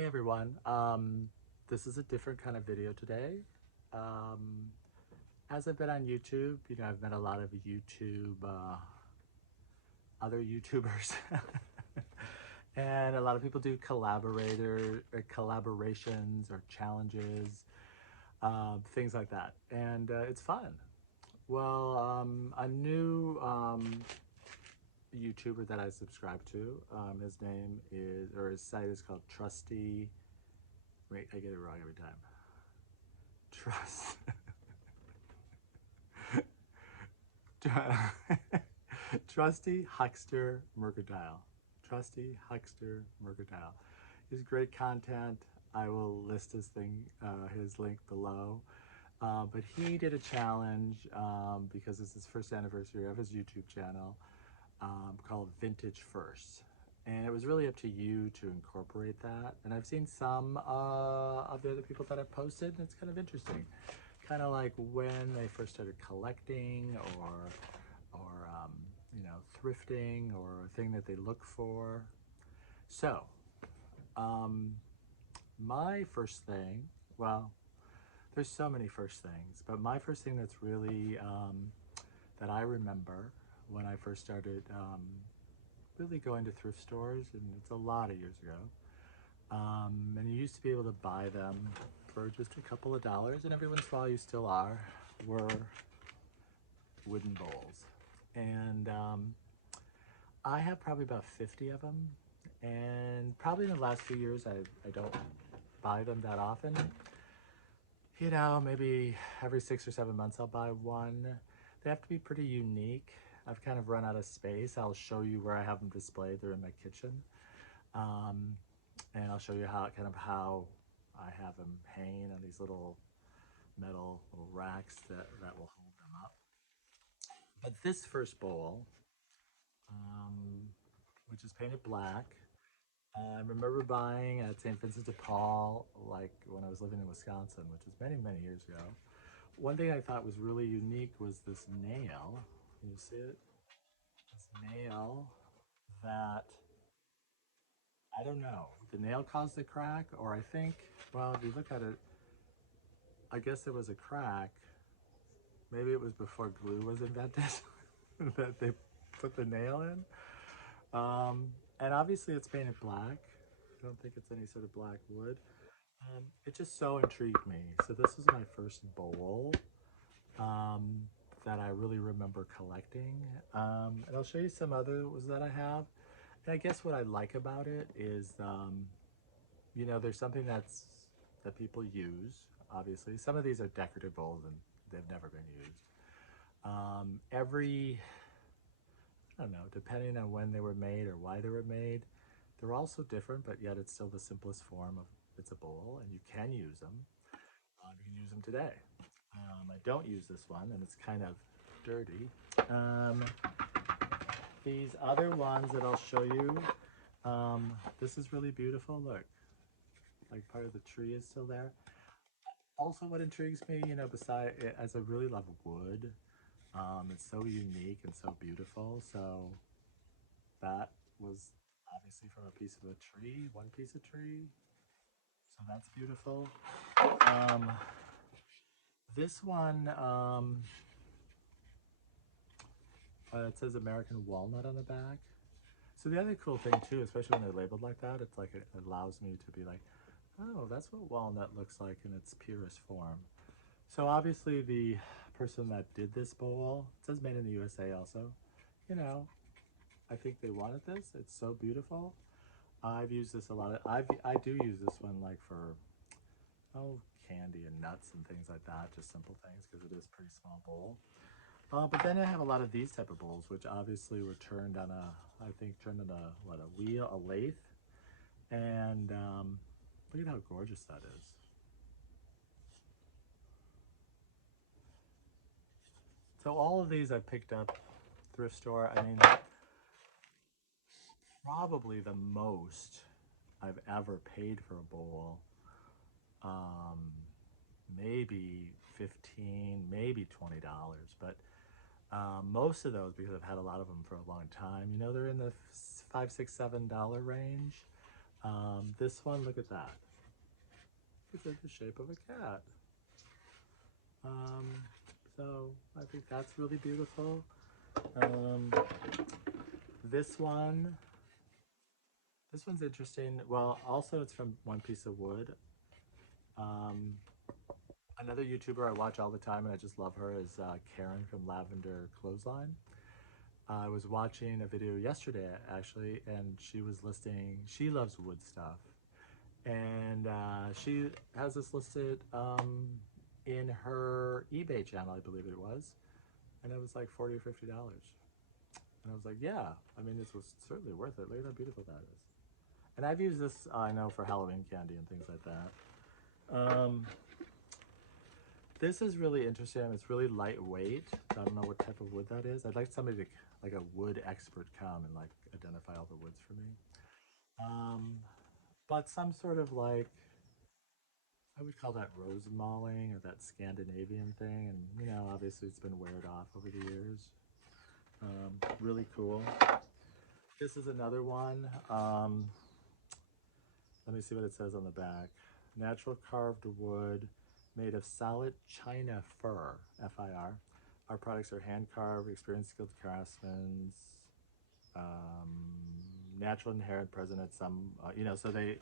Hey everyone, this is a different kind of video today. Um, as I've been on YouTube, I've met a lot of other YouTubers, and a lot of people do collaborations or challenges, things like that, and it's fun. Well, a new YouTuber that I subscribe to, his name is, or his site is called Trusty. Wait, I get it wrong every time. Trust. Trusty Huckster Mercantile. Trusty Huckster Mercantile. He's great content. I will list his link below. But he did a challenge because it's his first anniversary of his YouTube channel called Vintage Firsts. And it was really up to you to incorporate that. And I've seen some of the other people that have posted, and it's kind of interesting. Kind of like when they first started collecting or thrifting, or a thing that they look for. So, my first thing, well, there's so many first things, but my first thing that's really, that I remember when I first started really going to thrift stores, and it's a lot of years ago, and you used to be able to buy them for just a couple of dollars, and every once in a while you still are, were wooden bowls. And I have probably about 50 of them, and probably in the last few years I don't buy them that often. Maybe every 6 or 7 months I'll buy one. They have to be pretty unique. I've kind of run out of space. I'll show you where I have them displayed. They're in my kitchen. And I'll show you how I have them hanging on these little metal racks that will hold them up. But this first bowl, which is painted black, I remember buying at St. Vincent de Paul, like when I was living in Wisconsin, which was many, many years ago. One thing I thought was really unique was this nail. Can you see it? This nail that, I don't know, the nail caused the crack, or I think, well, if you look at it, I guess there was a crack. Maybe it was before glue was invented that they put the nail in. And obviously it's painted black. I don't think it's any sort of black wood. It just so intrigued me. So this was my first bowl that I really remember collecting. And I'll show you some others that I have. And I guess what I like about it is, there's something that people use, obviously. Some of these are decorative bowls and they've never been used. I don't know, depending on when they were made or why they were made, they're all so different, but yet it's still the simplest form of, it's a bowl, and you can use them. You can use them today. I don't use this one, and it's kind of dirty. These other ones that I'll show you, this is really beautiful. Look, like part of the tree is still there. Also, what intrigues me, besides, as I really love wood, it's so unique and so beautiful. So that was obviously from a piece of a tree, one piece of tree. So that's beautiful. This one, it says American walnut on the back. So the other cool thing too, especially when they're labeled like that, it's like it allows me to be like, oh, that's what walnut looks like in its purest form. So obviously the person that did this bowl, it says made in the USA also, I think they wanted this. It's so beautiful. I've used this a lot. I do use this one like for, candy and nuts and things like that, just simple things, because it is a pretty small bowl. But then I have a lot of these type of bowls, which obviously were turned on a wheel, a lathe. And look at how gorgeous that is. So all of these I picked up thrift store. I mean, probably the most I've ever paid for a bowl, maybe 15, maybe $20, but most of those, because I've had a lot of them for a long time, they're in the $5, $6, $7 range. This one, look at that. It's in the shape of a cat. So I think that's really beautiful. This one, this one's interesting. Well, also it's from One Piece of Wood. Another YouTuber I watch all the time and I just love her is Karen from Lavender Clothesline. I was watching a video yesterday actually, and she was listing, she loves wood stuff. And she has this listed in her eBay channel, I believe it was. And it was like $40 or $50. And I was like, yeah, I mean, this was certainly worth it. Look at how beautiful that is. And I've used this, I know, for Halloween candy and things like that. This is really interesting. It's really lightweight. I don't know what type of wood that is. I'd like somebody to, like a wood expert, come and like identify all the woods for me. But some sort of like, I would call that rose malling or that Scandinavian thing. And, you know, obviously it's been weared off over the years. Really cool. This is another one. Let me see what it says on the back. Natural carved wood made of solid China fir, F-I-R. Our products are hand carved, experienced skilled craftsmen, natural inherent present at some, you know, so they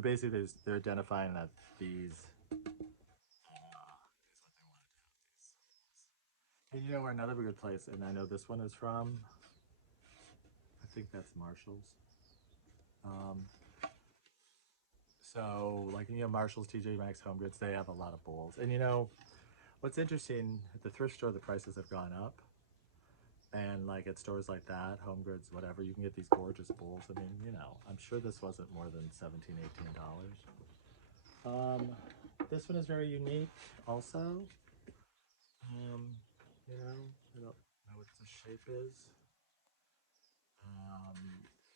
basically they're identifying that these is what they wanted to have. And you know where another good place, and I know this one is from, I think that's Marshall's. So like, you know, Marshall's, TJ Maxx, Home Goods, they have a lot of bowls. And you know, what's interesting, at the thrift store, the prices have gone up. And like at stores like that, Home Goods, whatever, you can get these gorgeous bowls. I mean, you know, I'm sure this wasn't more than $17, $18. This one is very unique also. You know, I don't know what the shape is.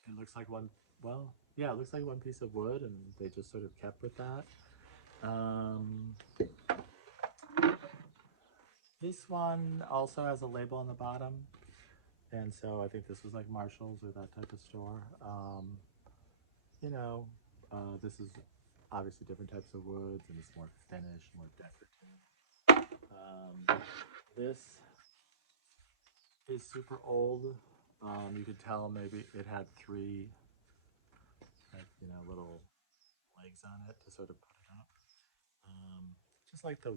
It looks like one, well, yeah, it looks like one piece of wood, and they just sort of kept with that. This one also has a label on the bottom, and so I think this was like Marshall's or that type of store. You know, this is obviously different types of woods, and it's more finished, more decorative. This is super old. You could tell maybe it had three, like, you know, little legs on it to sort of put it up. Just like the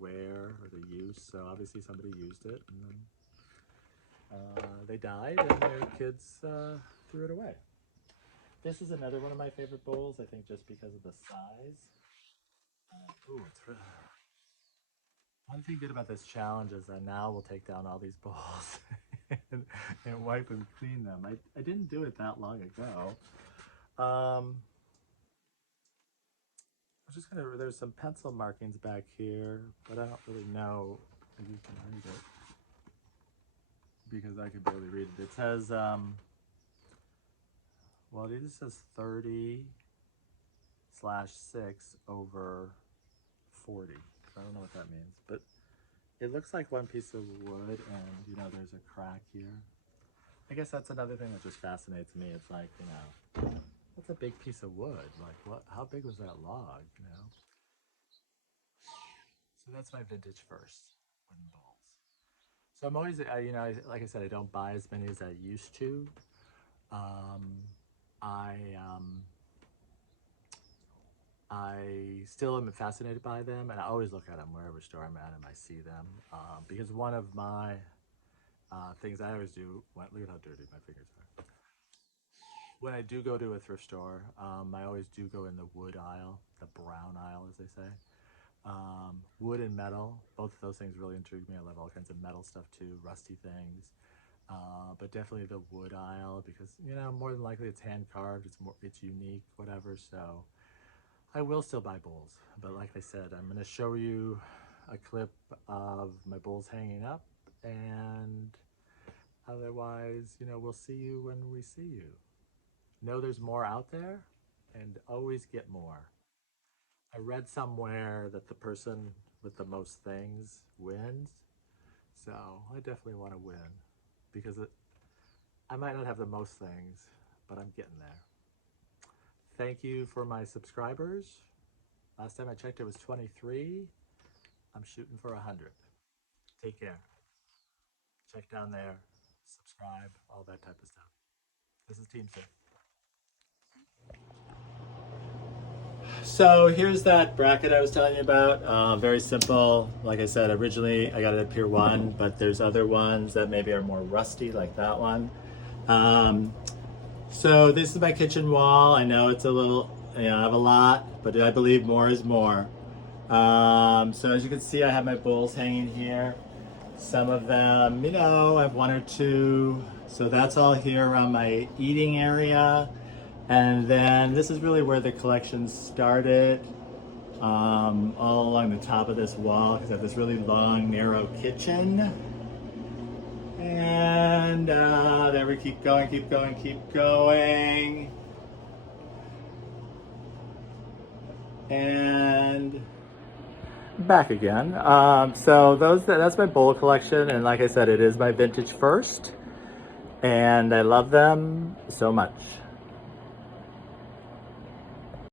wear or the use. So obviously somebody used it, and then they died, and their kids threw it away. This is another one of my favorite bowls, I think, just because of the size. Ooh, it's really... One thing good about this challenge is that now we'll take down all these bowls and wipe and clean them. I didn't do it that long ago. I'm just gonna, there's some pencil markings back here, but I don't really know if you can read it, because I can barely read it. It says, well, it just says 30/6/40. I don't know what that means, but it looks like one piece of wood, and you know, there's a crack here. I guess that's another thing that just fascinates me. It's like, you know, that's a big piece of wood. Like, what? How big was that log? You know. So that's my vintage first wooden bowls. So I'm always, you know, like I said, I don't buy as many as I used to. I still am fascinated by them, and I always look at them wherever store I'm at, and I see them, because one of my things I always do, look at how dirty my fingers are. When I do go to a thrift store, I always do go in the wood aisle, the brown aisle, as they say. Wood and metal, both of those things really intrigue me. I love all kinds of metal stuff too, rusty things. But definitely the wood aisle, because, you know, more than likely it's hand carved, it's unique, whatever. So I will still buy bowls, but like I said, I'm going to show you a clip of my bowls hanging up, and otherwise, you know, we'll see you when we see you. Know there's more out there, and always get more. I read somewhere that the person with the most things wins, so I definitely want to win, because I might not have the most things, but I'm getting there. Thank you for my subscribers. Last time I checked, it was 23. I'm shooting for 100. Take care. Check down there, subscribe, all that type of stuff. This is Teamster. So here's that bracket I was telling you about. Very simple. Like I said, originally I got it at Pier 1, but there's other ones that maybe are more rusty, like that one. So this is my kitchen wall. I know it's a little, I have a lot, but I believe more is more. So as you can see, I have my bowls hanging here. Some of them, I have one or two. So that's all here around my eating area. And then this is really where the collection started, all along the top of this wall, because I have this really long, narrow kitchen. And there we keep going, keep going, keep going. And back again. So that's my bowl collection, and like I said, it is my vintage first, and I love them so much.